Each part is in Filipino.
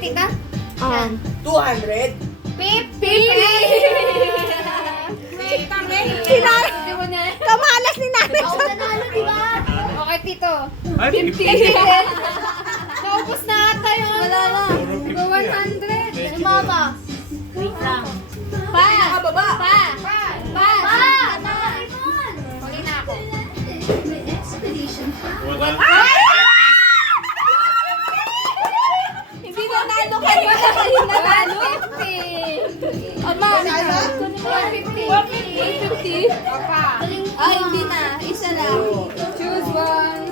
tita? Ah. 200. 50! Sinay! Kamalas ni nanay. Ako nanalo, di ba? Okay, tito. Ay, 50. Naubos na ata yung wala na. 100. Si mama. Wait lang. Pa! Nakababa. Pa! Pa! Huli na ako. Hindi na nalo kayo na kayo na nalo. 150. Ama, 150. 150. Papa. ay hindi na. Isa lang. Choose one.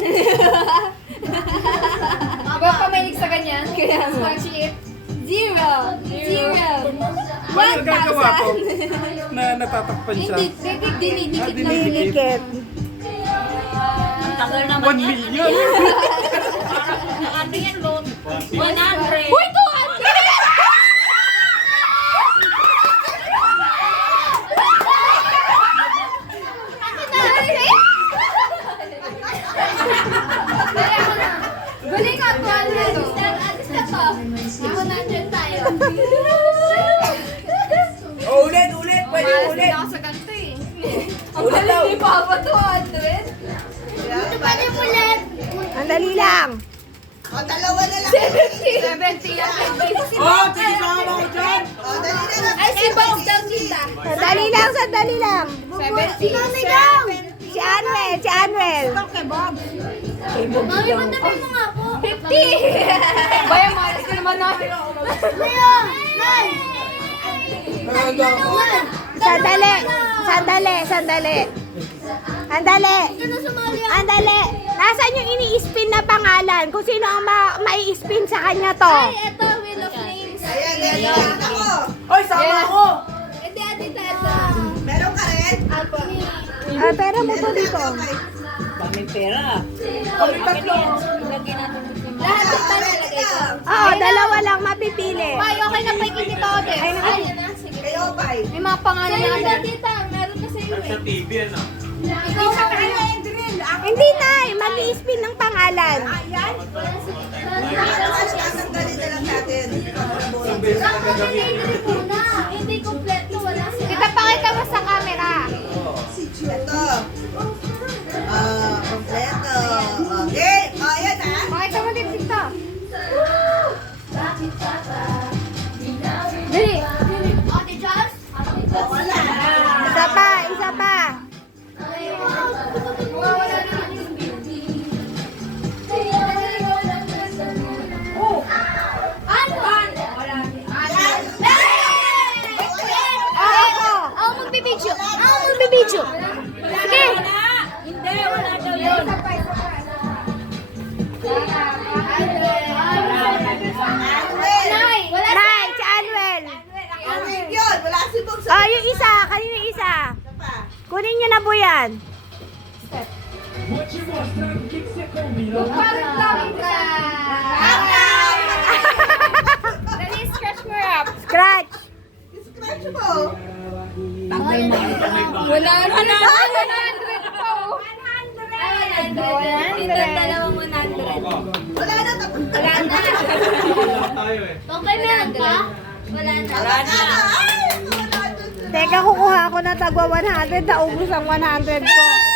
Diba pamahilig sa ganyan? Kaya mo. Sponge it. Zero. Paano gagawa ko? 1,000. Na natatakpan siya. Hindi, dinidikit lang. Dinidikit. Ang tagal naman 1 yan. million. Ano yan, Lot? 100. Uy, 200! Galing ka, 200 to. Ulit. Pwede Malas ulit. din ako sa ganito eh. Ang galing ni Papa, 200? Pwede ulit. Ang dali lang. O, dalawa na lang. 70 yan. Oh, tigisama ko dyan. O, dali na lang. Ay, si Bob daw kita. Sandali lang, sandali lang. 70. Si Anuel, si Anuel. Mami, patabi mo nga po. 50. Baya, malas ka naman natin. Sandali. Andali. Nasaan yung ini-spin na pangalan? Kung sino ang mai-spin sa kanya to? Ito, Wheel of Names. Ayan. Ako. Oy, sama ako. Hindi, ate, ito. Meron ka rin? Apo. Ah, pera mo to dito. May pera. Kami tatlo. Lagyan natin dito. Lahat ito nalagay ko. Oo, dalawa lang mapipili. Ay, okay na pa yung dito, ate. Ay, Ay, na. Sige. Kayo, Pai. May mga pangalan na agad. Tita, meron ka sa iyo Sa eh. TV, ano? Ikaw sa kanya. Hindi na, mag-i-spin ng pangalan. Tatanggalin na lang natin. Hindi kompleto, wala siya. Tita, pakita mo sa camera. Ito. Kompleto. Okay. O, ayan ha. Pakita mo din, tita. Dali. Ate Charles? Wala. Isa pa. Wala naman yung Ako magbibidyo. Sige. Hindi, wala daw yun. Nay, wala Nay, si Anuel. Yun. Wala si Bob sa... Oh, yung isa. Kanino yung isa? Kunin nyo na po yan. Parang tawag ka. Dali, scratch mo up. Scratch. Scratch mo. Wala na. 100 po. 100. Ito, dalawang 100. Wala na. Tapos Wala na. Wala tayo eh. Okay, meron pa? Wala na. wala na. Ay, wala na. Teka, kukuha ako na tagwa 100. Naubos ang 100 ko.